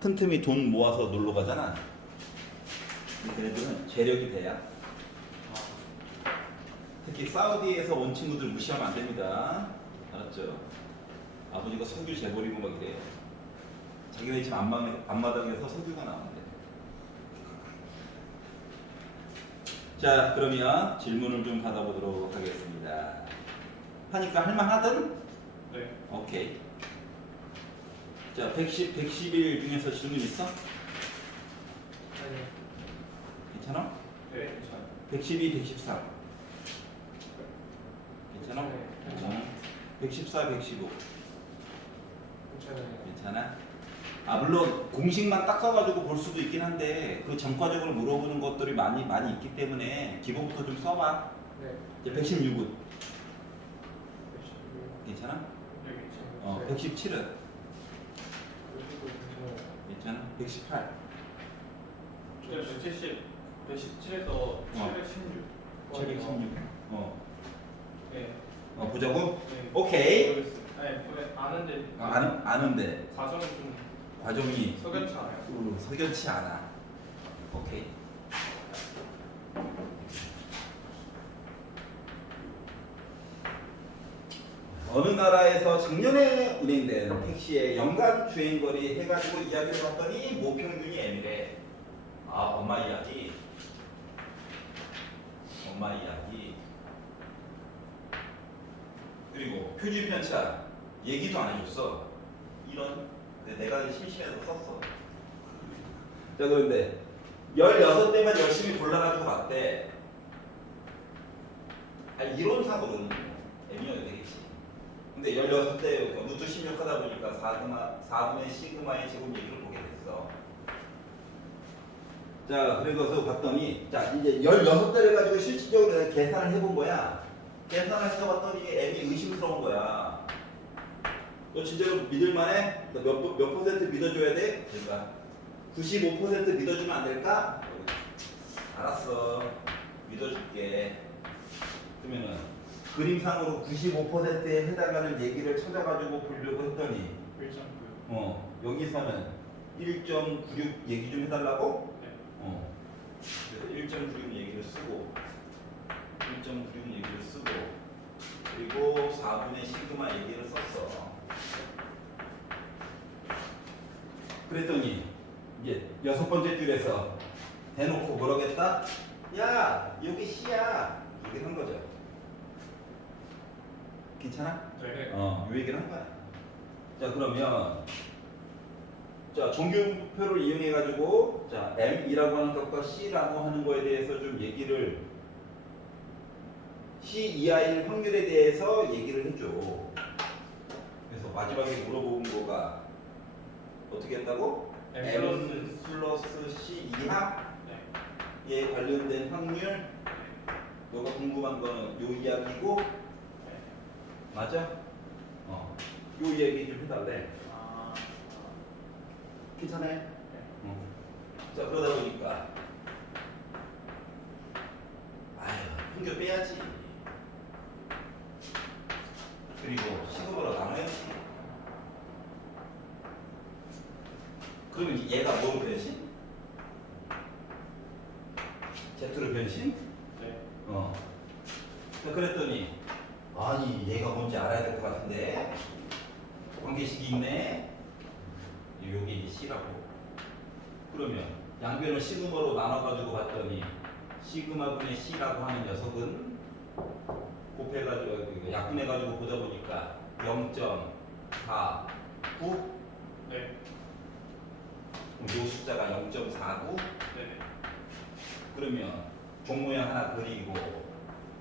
틈틈이 돈 모아서 놀러 가잖아. 근데 걔네들은 재력이 돼야. 특히 사우디에서 온 친구들 무시하면 안 됩니다. 알았죠? 아버지가 석유 재벌이고 막 이래요. 자기네 집 앞마당에서 석유가 나오는데. 자, 그러면 질문을 좀 받아보도록 하겠습니다. 하니까 할만하든? 네. 오케이. 자, 110, 111 중에서 질문 있어? 네. 괜찮아? 네, 괜찮아요. 112, 113. 괜찮아? 네, 괜찮아요. 114, 115. 괜찮아요. 괜찮아? 아, 물론 공식만 딱 써가지고 볼 수도 있긴 한데 그 전과적으로 물어보는 것들이 많이 있기 때문에 기본부터 좀 써봐. 네. 이제 116은 116. 괜찮아? 네, 괜찮아요. 117은 119 괜찮아요. 괜찮아? 118. 저 170, 117에서 716. 716. 네. 보자고? 네. 오케이. 모르겠어요. 아니, 아는데. 아는데 과정이 좀 과정이 석연치 않아요. 석연치 않아. 오케이. 어느 나라에서 작년에 운행된 택시의 연간 주행거리 해가지고 이야기를 봤더니 모평균이 M이래. 아, 엄마 이야기. 그리고 표준 편차 얘기도 안 해줬어. 이런. 근데 내가 심심해서 썼어. 자, 그런데 16대만 열심히 골라가지고 봤대. 이론상으로는 M이어야 되겠지. 근데 16대 루트 16 하다 보니까 4분의 시그마의 제곱 얘기를 보게 됐어. 자, 그래서 봤더니, 자, 이제 16대를 가지고 실질적으로 내가 계산을 해본 거야. 계산을 해서 봤더니 이게 M이 의심스러운 거야. 너 진짜로 믿을만해? 너 몇 퍼센트 믿어줘야 돼? 그러니까 95% 믿어주면 안 될까? 알았어, 믿어줄게. 그러면은 그림상으로 95%에 해당하는 얘기를 찾아가지고 보려고 했더니 1.9. 여기서는 1.96 얘기 좀 해달라고? 네. 그래서 1.96 얘기를 쓰고 그리고 4분의 시그마 얘기를 썼어. 그랬더니 이제 6번째 줄에서 대놓고 뭐라고 했다? 야, 여기 C야. 얘기를 한 거죠. 괜찮아? 네. 요 얘기를 한 거야. 자, 그러면 자, 정규표를 이용해 가지고 자, M이라고 하는 것과 C라고 하는 거에 대해서 좀 얘기를 C 이하일 확률에 대해서 얘기를 해줘. 그래서 마지막에 물어본 거가 어떻게 했다고? M 플러스 C 이하에 관련된 확률. 너가 궁금한 거는 요 이야기고, 맞아? 요 이야기 좀 해달래. 괜찮아요? 자, 그러다 보니까 평균 빼야지. 그리고 시급으로 나눠야지. 그러면 얘가 뭐로 변신? Z로 변신? 네. 자, 그랬더니 아니 얘가 뭔지 알아야 될 것 같은데 관계식이 있네. 요게 이제 C라고. 그러면 양변을 시그마로 나눠가지고 봤더니 시그마분의 C라고 하는 녀석은 곱해가지고 약분해가지고 보다 보니까 0.49. 네. 요 숫자가 0.49. 네. 그러면 종 모양 하나 그리고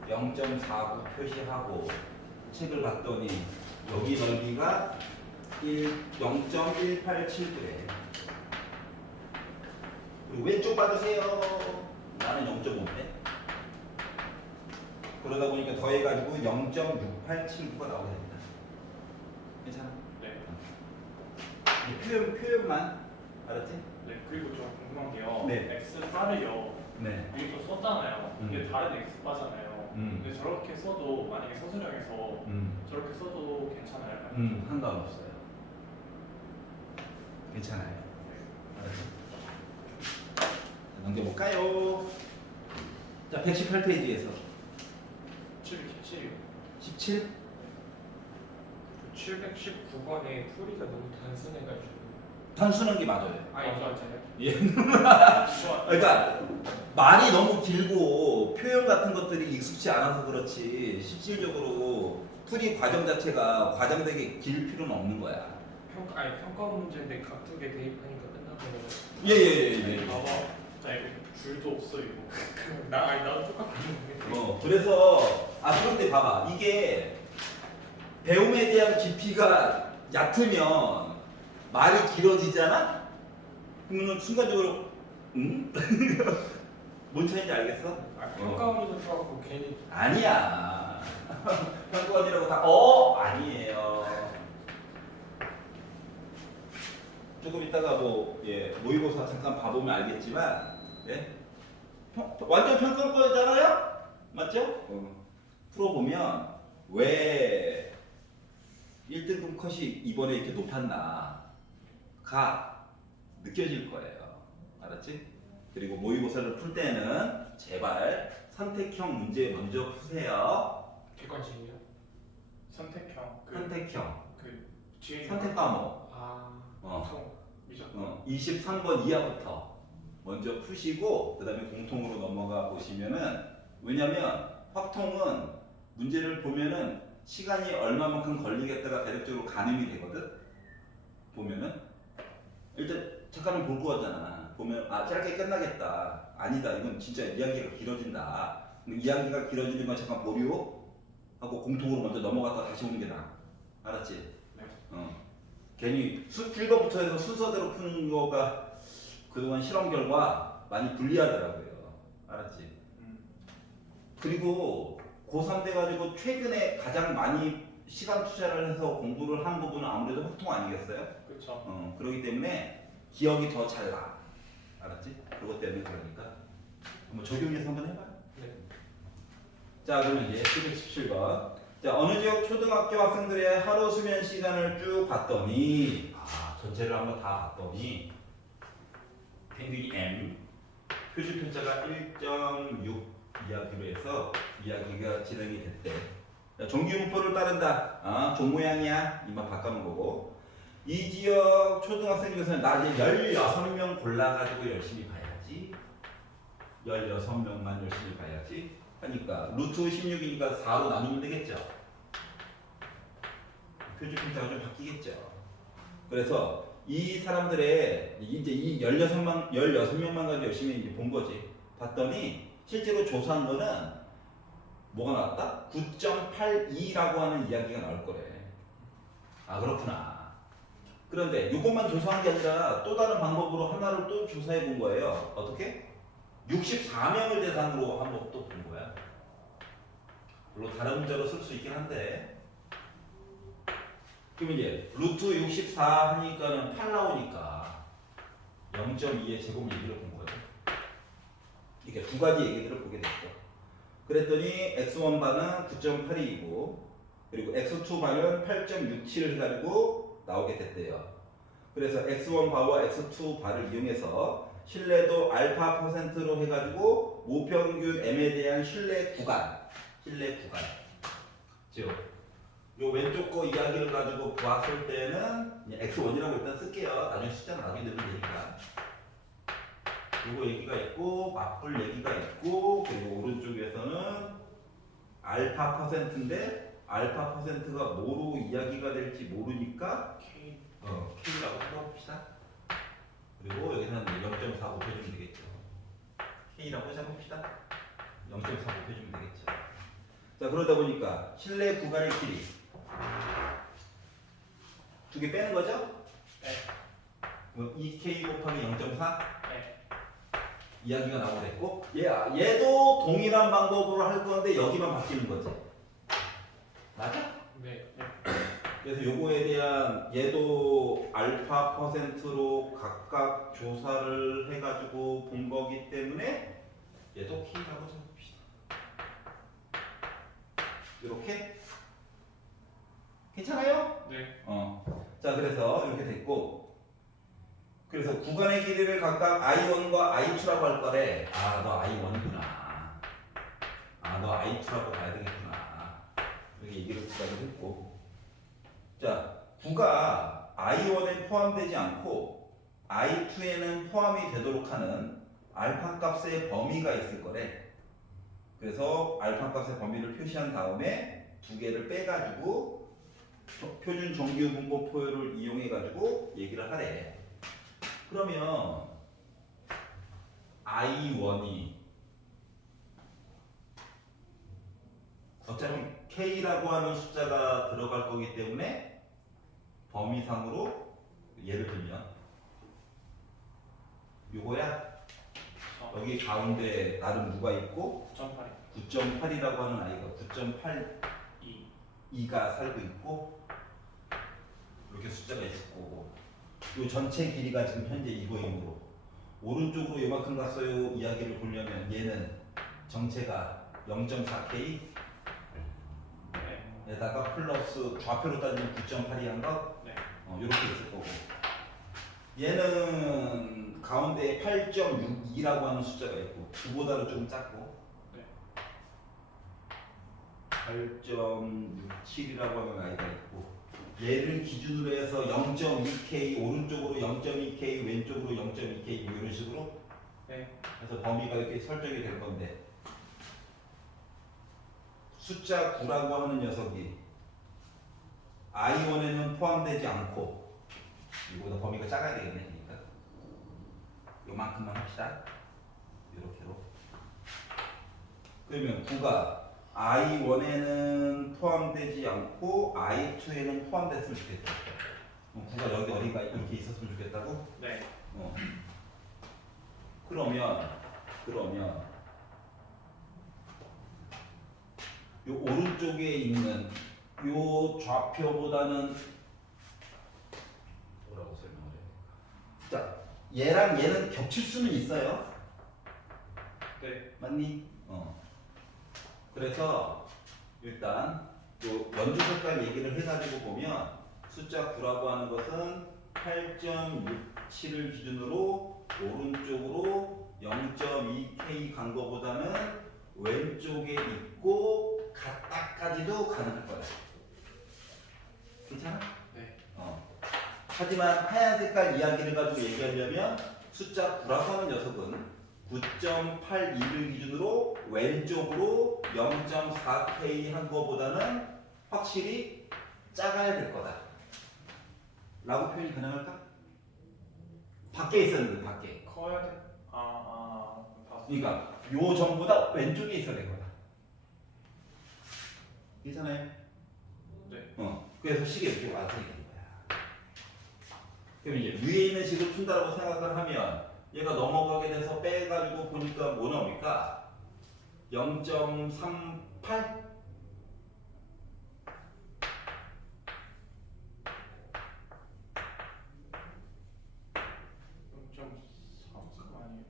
0.49 표시하고 책을 봤더니 여기 넓이가 0.187그래. 그리고 왼쪽 봐주세요. 나는 0.5인데. 그러다 보니까 더해가지고 0.6879가 나오게 됩니다. 괜찮아? 네. 표현만 알았지? 네. 그리고 좀 궁금한 게요. 네. X 바를요. 네. 여기 또 썼잖아요. 이게 다른 X 바잖아요. 근데 저렇게 써도 만약에 서술형에서 저렇게 써도 괜찮아요? 상관없어요. 괜찮아요. 네. 넘겨볼까요? 자, 118페이지에서 717. 17? 719번에 풀이가 너무 단순해가지고. 단순한 게 맞아요. 아니 맞아요. 예. 그러니까 그러니까 말이 너무 길고 표현 같은 것들이 익숙치 않아서 그렇지 실질적으로 풀이 과정 자체가 과장되게 길 필요는 없는 거야. 평가 문제인데 각쪽에 대입하니까 끝나버려. 예예예. 봐봐. 자 이거 줄도 없어 이거. 나도 똑같은데. 그래서 그런데 봐봐 이게 배움에 대한 깊이가 얕으면 말이 길어지잖아. 그러면 순간적으로 뭔 차이인지 알겠어? 평가원이도 써갖고 괜히. 아니야. 평가원이라고 다 아니에요. 조금 이따가 모의고사 잠깐 봐보면 알겠지만 완전 평가원 거잖아요? 맞죠? 풀어보면 왜 1등급 컷이 이번에 이렇게 높았나가 느껴질 거예요. 알았지? 그리고 모의고사를 풀 때는 제발 선택형 문제 먼저 푸세요. 객관식이요? 선택형. 선택형. 그 뒤에 선택 과목. 통 미적. 23번 이하부터 먼저 푸시고 그 다음에 공통으로 넘어가 보시면은 왜냐면 확통은 문제를 보면은 시간이 얼마만큼 걸리겠다가 대략적으로 가늠이 되거든. 보면은 일단 잠깐은 볼 거잖아. 보면 짧게 끝나겠다. 아니다. 이건 진짜 이야기가 길어진다. 이야기가 길어지는 건 잠깐 보류하고 공통으로 먼저 넘어갔다 다시 오는 게 나아. 알았지? 네. 괜히 1번부터 해서 순서대로 푸는 거가 그동안 실험 결과 많이 불리하더라고요. 알았지? 그리고 고3 돼가지고 최근에 가장 많이 시간 투자를 해서 공부를 한 부분은 아무래도 확통 아니겠어요? 그렇죠. 그렇기 때문에 기억이 더 잘 나. 알았지? 그것 때문에 그러니까 한번 적용해서 한번 해봐요. 네. 자, 그러면 이제 717번. 자, 어느 지역 초등학교 학생들의 하루 수면 시간을 쭉 봤더니 전체를 한번 다 봤더니 평균이 M 표준 편차가 1.6 이하기로 해서 이야기가 진행이 됐대. 자, 정규문법을 따른다. 종 모양이야. 이만 바꿔놓은 거고. 이 지역 초등학생 중에서는 나 이제 16명 골라가지고 열심히 봐야지. 16명만 열심히 봐야지. 하니까 루트 16이니까 4로 나누면 되겠죠. 표준 편차가 좀 바뀌겠죠. 그래서 이 사람들의 이제 이 16명만 가지고 열심히 이제 본 거지. 봤더니 실제로 조사한 거는 뭐가 나왔다? 9.82라고 하는 이야기가 나올 거래. 그렇구나. 그런데 이것만 조사한 게 아니라 또 다른 방법으로 하나를 또 조사해 본 거예요. 어떻게? 64명을 대상으로 한번 또 본 거야. 물론 다른 문제로 쓸 수 있긴 한데. 그러면 이제 루트 64 하니까는 8 나오니까 0.2의 제곱 얘기를 본 거예요. 이렇게 두 가지 얘기들을 보게 됐죠. 그랬더니 x1 반은 9.82이고 그리고 x2 반은 8.67을 해가지고 나오게 됐대요. 그래서 x1 바와 x2 바를 이용해서 신뢰도 알파 퍼센트로 해가지고 모평균 m에 대한 신뢰 구간 즉 요 왼쪽 거 이야기를 가지고 보았을 때는 x1이라고 일단 쓸게요. 나중에 숫자는 나중에 넣으면 되니까. 요거 얘기가 있고 맞불 얘기가 있고 그리고 오른쪽에서는 알파 퍼센트인데 알파 퍼센트가 뭐로 이야기가 될지 모르니까 K라고 써봅시다. 그리고 여기서는 0.4 곱해주면 되겠죠. K라고 잡읍시다. 0.4 곱해주면 되겠죠. 자, 그러다 보니까 실내 구간의 길이 두 개 빼는 거죠? 네. 뭐 2K 곱하기 0.4? 네. 이야기가 나오고 됐고 얘도 동일한 방법으로 할 건데 여기만 바뀌는 거지. 맞아? 네. 그래서 요거에 대한 얘도 알파 퍼센트로 각각 조사를 해가지고 본 거기 때문에 얘도 K라고 적읍시다. 이렇게 괜찮아요? 네. 자, 그래서 이렇게 됐고 그래서 구간의 길이를 각각 I1과 I2라고 할 거래. 아, 너 I1이구나. 아, 너 I2라고 봐야 되겠구나. 이렇게 얘기를 부탁을 했고. 자, 구가 I1에 포함되지 않고 I2에는 포함이 되도록 하는 알파 값의 범위가 있을 거래. 그래서 알파 값의 범위를 표시한 다음에 두 개를 빼가지고 표준 정규 분법표를 이용해가지고 얘기를 하래. 그러면 I1이 어차피 K라고 하는 숫자가 들어갈 거기 때문에 범위상으로 예를 들면 요거야. 여기 가운데 나름 누가 있고 9.8이 9.8이라고 하는 아이가 9.82가 살고 있고 이렇게 숫자가 있을 거고 요 전체 길이가 지금 현재 이거이므로 오른쪽으로 요만큼 갔어요 이야기를 보려면 얘는 정체가 0.4K 네. 에다가 플러스 좌표로 따지면 9.8이 한 것? 네. 이렇게 있을 거고 얘는 가운데 8.62라고 하는 숫자가 있고 9보다는 좀 작고 네. 8.67이라고 하는 아이가 있고 얘를 기준으로 해서 0.2K 오른쪽으로 0.2K 왼쪽으로 0.2K 이런 식으로 네. 해서 범위가 이렇게 설정이 될 건데 숫자 9라고 하는 녀석이 I1에는 포함되지 않고 이거보다 범위가 작아야 되겠네. 그러니까 요만큼만 합시다. 이렇게로. 그러면 9가 I1에는 포함되지 않고 I2에는 포함됐으면 좋겠다. 9가 여기 어디가 이렇게 있었으면 좋겠다고? 네. 그러면 요 오른쪽에 있는 요 좌표보다는 뭐라고 설명을 해야 될까? 자, 얘랑 얘는 겹칠 수는 있어요. 네. 맞니? 그래서 일단 요 연주 색깔 얘기를 해가지고 보면 숫자 9라고 하는 것은 8.67을 기준으로 오른쪽으로 0.2K 간 거보다는 왼쪽에 있고 갔다까지도 가능할 거야. 괜찮아? 네. 하지만 하얀 색깔 이야기를 가지고 얘기하려면 숫자 9라고 하는 녀석은 9.82를 기준으로 왼쪽으로 0.4K 한 거보다는 확실히 작아야 될 거다. 라고 표현이 가능할까? 밖에 있었는데 밖에. 커야 돼. 다. 그러니까 요 전보다 왼쪽에 있어야 될 거다. 괜찮아요? 네. 그래서 식이 이렇게 완성이 된 거야. 그럼 이제 위에 있는 식을 푼다고 생각을 하면 얘가 넘어가게 돼서 빼가지고 보니까 뭐 나옵니까? 0.38? 좀 3 아니에요?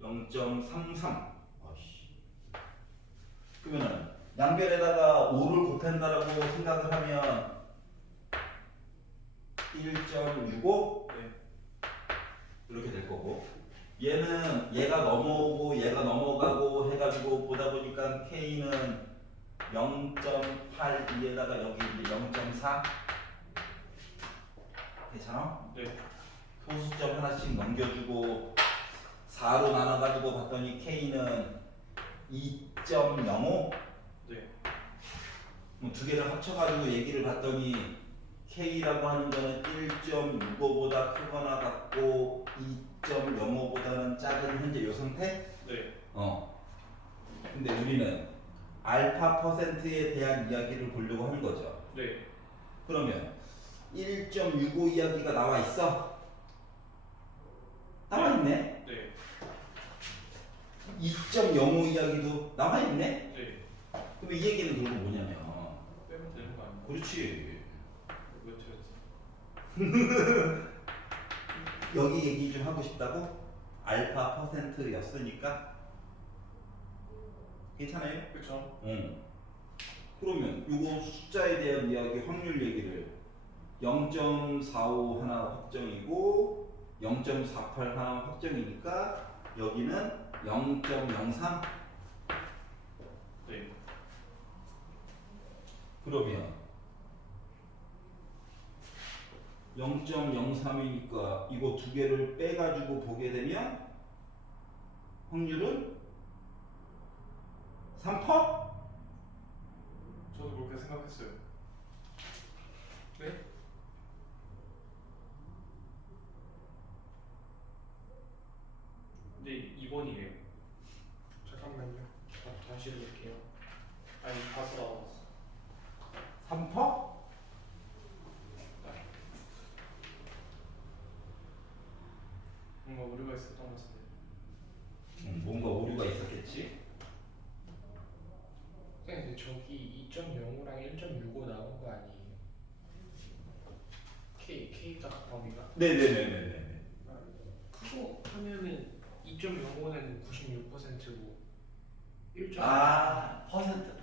0.33. 그러면은 양변에다가 5를 곱한다라고 생각을 하면 1.65 네. 이렇게 될 거고 얘는 얘가 넘어오고 얘가 넘어가고 해가지고 보다 보니까 K는 0.82에다가 여기 이제 0.4 괜찮아? 네. 소수점 하나씩 넘겨주고 4로 나눠가지고 봤더니 K는 2.05 네. 두 개를 합쳐가지고 얘기를 봤더니 K라고 하는 거는 1.65보다 크거나 같고 2.05보다는 작은 현재 요 상태? 네. 근데 우리는 알파 퍼센트에 대한 이야기를 보려고 하는 거죠. 네. 그러면 1.65 이야기가 나와 있어? 나와 있네. 네. 2.05 이야기도 나와 있네. 네. 그럼 이 얘기는 결국 뭐냐면 빼면 되는 거 아니에요? 그렇지. 왜 틀렸지? 여기 얘기 좀 하고 싶다고? 알파 퍼센트였으니까 괜찮아요? 그쵸? 그러면 요거 숫자에 대한 이야기, 확률 얘기를 0.45 하나 확정이고 0.48 하나 확정이니까 여기는 0.03. 네. 그러면 0.03이니까 이거 두 개를 빼가지고 보게 되면 확률은 3%? 저도 그렇게 생각했어요. 네? 근데 2번이에요. 잠깐만요. 다시 볼게요. 아니 다시 나왔어. 3%? 뭔가 오류가 있었던 것 같은데. 뭔가 오류가 있었겠지? 근데 저기 2.05랑 1.65 나온 거 아니에요? K가 범위가? 네네네네네. 그거 하면은 2.05는 96%고 1.5 아, 퍼센트.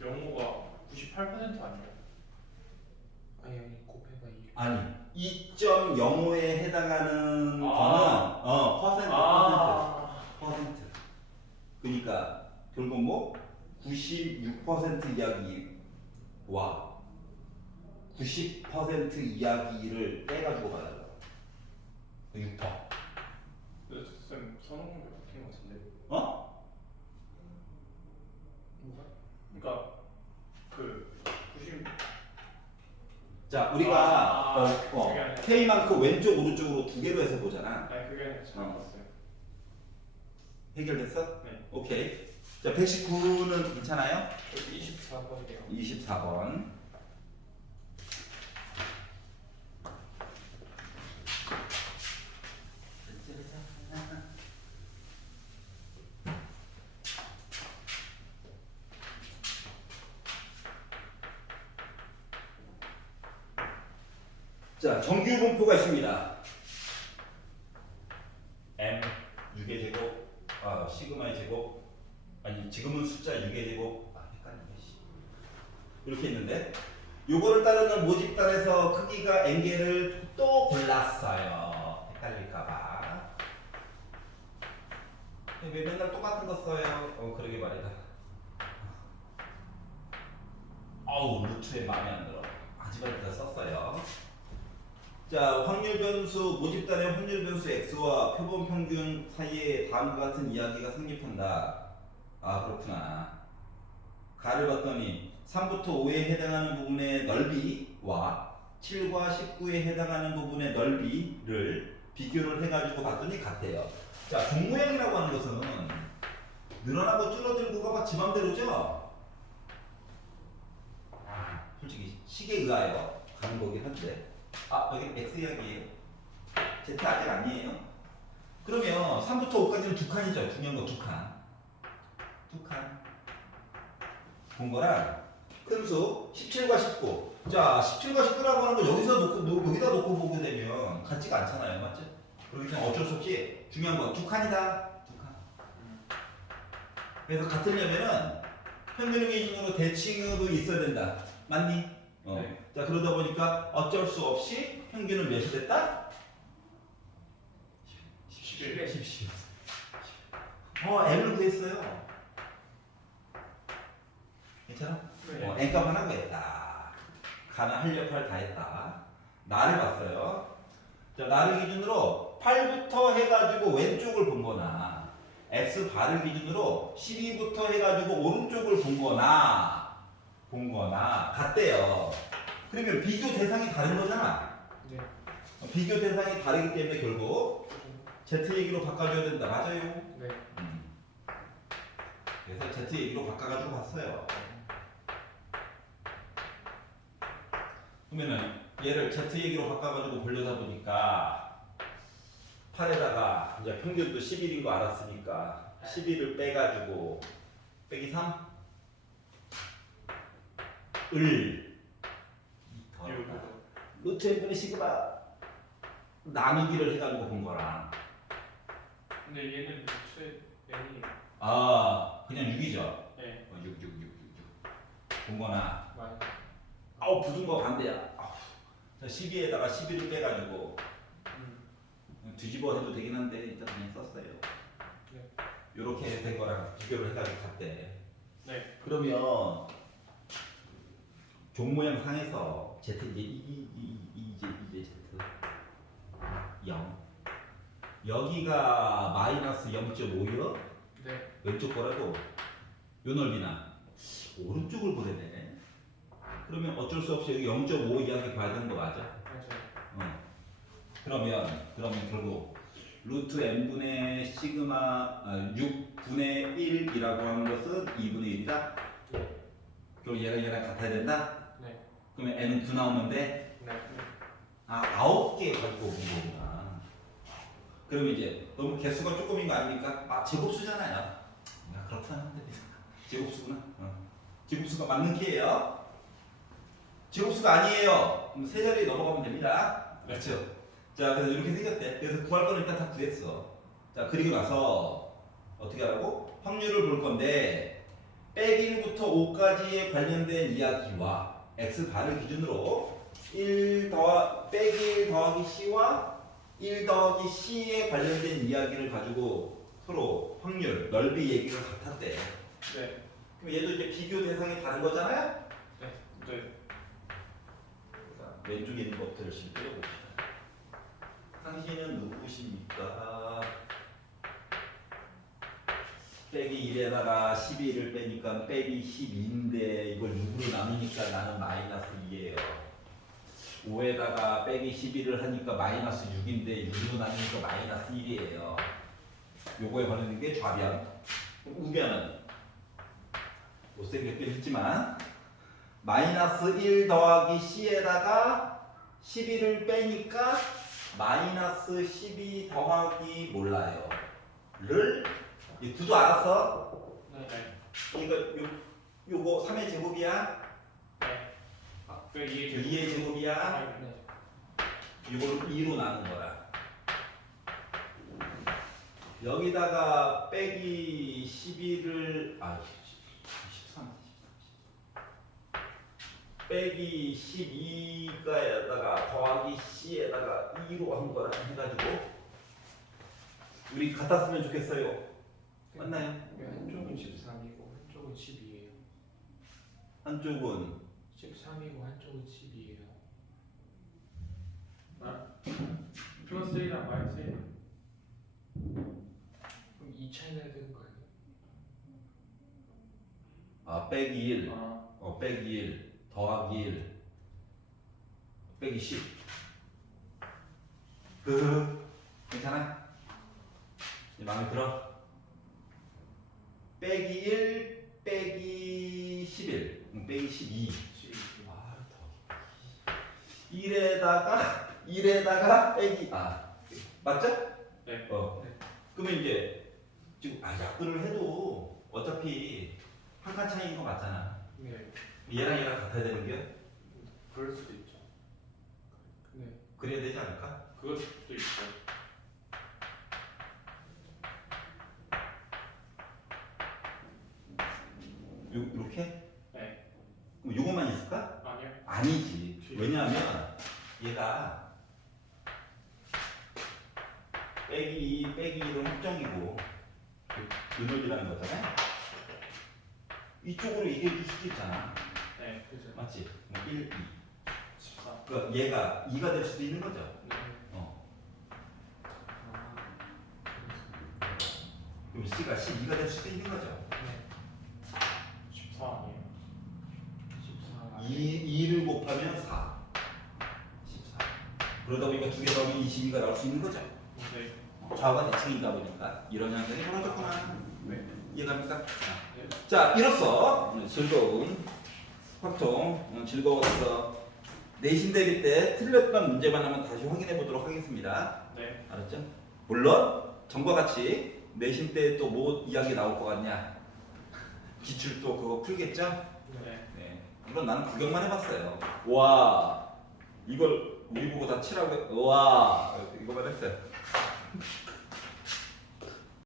2.0가 98% 아니에요? 아니 곱해봐 2. 아니 2.05에 해당하는 아. 거는 퍼센트. 아. 그러니까 결국 뭐 96% 이야기와 90% 이야기를 떼가지고 받아요. 6%. 쌤 선호공개 바뀐 것 같은데. 어? 뭐가? 그러니까 그 90. 자 우리가 그게 아니라. K만큼 왼쪽 오른쪽으로 두 개로 해서 보잖아. 아니 그게 아니라 잘 봤어요. 해결됐어? 네. 오케이. 자 119는 괜찮아요? 여기 24번이요. 24번. 자, 정규 분포가 있습니다. m 6의 제곱, 시그마의 제곱, 아니 지금은 숫자 6의 제곱, 헷갈리네. 이렇게 있는데, 요거를 따르는 모집단에서 크기가 n개를 또 골랐어요. 헷갈릴까봐. 왜 맨날 똑같은 거 써요? 그러게 말이다. 아우, 루트에 마음에 안 들어. 하지만 일단 썼어요. 자, 확률 변수, 모집단의 확률 변수 x와 표본 평균 사이에 다음과 같은 이야기가 성립한다. 아, 그렇구나. 가를 봤더니 3부터 5에 해당하는 부분의 넓이와 7과 19에 해당하는 부분의 넓이를 비교를 해가지고 봤더니 같아요. 자, 종모형이라고 하는 것은 늘어나고 줄어들고가 막 지 맘대로죠? 솔직히 식에 의하여 가는 거긴 한데, 여기 X 이야기예요. Z 아직 아니에요. 그러면 3부터 5까지는 두 칸이죠. 중요한 거 두 칸. 두 칸. 본 거랑 큰 수 17과 19. 자, 17과 19라고 하는 거 여기서 놓고 여기다 놓고 보게 되면 같지가 않잖아요. 맞죠? 그렇기 때문에 어쩔 수 없이 중요한 건 두 칸이다. 두 칸. 그래서 같으려면은 평균 기준으로 대칭으로 있어야 된다. 맞니? 네. 자, 그러다 보니까 어쩔 수 없이 평균은 몇이 됐다? 11. 10. M을 구했어요. 괜찮아? 네. N값 하나 구했다. 가는 할 역할 다 했다. 나를 봤어요. 자, 나를 기준으로 8부터 해가지고 왼쪽을 본 거나 X 바를 기준으로 12부터 해가지고 오른쪽을 본 거나 같대요. 그러면 비교 대상이 다른 거잖아. 네. 비교 대상이 다르기 때문에 결국 Z 얘기로 바꿔줘야 된다. 맞아요? 네. 그래서 Z 얘기로 바꿔가지고 봤어요. 그러면은 얘를 Z 얘기로 바꿔가지고 보려다 보니까 8에다가 이제 평균도 11인 거 알았으니까 11을 빼가지고 빼기 3 을 루트 n분의 시그마 나누기를 해가지고 본 거랑 근데 얘는 루트 n이 그냥 6이죠. 네. 6. 공거나 많이. 아우 붙은 거 반대야. 아우. 자 12에다가 11을 빼가지고 뒤집어 해도 되긴 한데 일단 그냥 썼어요. 네. 이렇게 된 거랑 비교를 해가지고 갔대. 네. 그러면 종 모양 상에서 Z 이제 Z 0 여기가 마이너스 0.5요? 네. 왼쪽 거라도 요 넓이나 오른쪽을 보내네. 그러면 어쩔 수 없이 여기 0.5 이하게 봐야 되는 거 맞아? 맞아요. 그러면 결국 루트 n분의 시그마 6분의 1이라고 하는 것은 2분의 1이다. 네. 그럼 얘랑 같아야 된다. 네. 그러면 n은 9 나오면 돼. 네. 아 9개 가지고 온 거구나. 그럼 이제 너무 개수가 조금인 거 아닙니까? 아 제곱수잖아요. 야 그렇구나. 제곱수구나. 제곱수가 맞는 키예요. 제곱수가 아니에요. 그럼 세 자리에 넘어가면 됩니다. 그렇죠? 자, 그래서 이렇게 생겼대. 그래서 구할 거는 일단 다 구했어. 자, 그리고 나서 어떻게 하라고? 확률을 볼 건데 빼기 1부터 5까지에 관련된 이야기와 x바를 기준으로 빼기 1 더하기 c와 1 더하기 c에 관련된 이야기를 가지고 서로 확률, 넓이 얘기가 같았대. 네. 그럼 얘도 이제 비교 대상이 다른 거잖아요? 네. 자, 왼쪽에 있는 것부터 열심히 빼려봅시다. 당신은 누구십니까? 빼기 1에다가 12를 빼니까 빼기 12인데 이걸 6으로 나누니까 나는 마이너스 2예요. 5에다가 빼기 12를 하니까 마이너스 6인데 6으로 나누니까 마이너스 1이에요. 요거에 관련된 게 좌변. 우변은 못생겼긴 했지만 마이너스 1 더하기 c에다가 12를 빼니까 마이너스 12 더하기 몰라요. 를 이 구도 알았어? 네. 그러니까 요거 3의 제곱이야. 네. 그 2의 2의 제곱이야. 네. 이걸 2로 나눈 거야. 여기다가 빼기 12를 13 빼기 12가에다가 더하기 c에다가 2로 한 거라 해가지고 우리 같았으면 좋겠어요. 맞나요? 한쪽은 13이고 한쪽은 12예요. 한쪽은 13이고 한쪽은 12예요. 플러스 1이랑 마이너스 1. 그럼 2 차이 나야 되는 거 아니에요? 빼기 1 빼기 1 더하기 1 빼기 10 괜찮아? 이제 마음에 들어? 빼기 1 빼기 11 빼기 12 1에다가 빼기 맞죠? 네. 네. 그러면 이제 지금 약분을 해도 어차피 한 칸 차이인 거 맞잖아. 네. 얘랑 같아야 되는 게 그럴 수도 있죠. 네. 그래야 되지 않을까? 그럴 수도 있죠. 요렇게? 네. 그럼 요것만 있을까? 아니요. 아니지. 왜냐하면 얘가 빼기 2, 빼기 1은 확정이고 요넓이라는 거잖아요. 이쪽으로 이길 수도 있잖아. 네. 그죠. 맞지? 1, 2. 14. 그러니까 얘가 2가 될 수도 있는 거죠. 네. 아. 그럼 C가 12가 될 수도 있는 거죠. 네. 14 아니에요. 14. 2를 곱하면 4. 14. 그러다 보니까 두 개 더하면 22가 나올 수 있는 거죠. 네. 좌우가 대칭이다 보니까 이런 양들이 벌어졌구나. 네. 이해갑니까? 네. 자, 이로써 오늘 즐거운 확통, 즐거웠어. 내신 대비 때 틀렸던 문제만 한번 다시 확인해 보도록 하겠습니다. 네. 알았죠? 물론 전과 같이 내신 때 또 뭐 이야기 나올 것 같냐? 기출 또 그거 풀겠죠? 네. 네. 물론 나는 구경만 해봤어요. 와, 이걸 우리 보고 다 치라고 와, 이거만 했어요.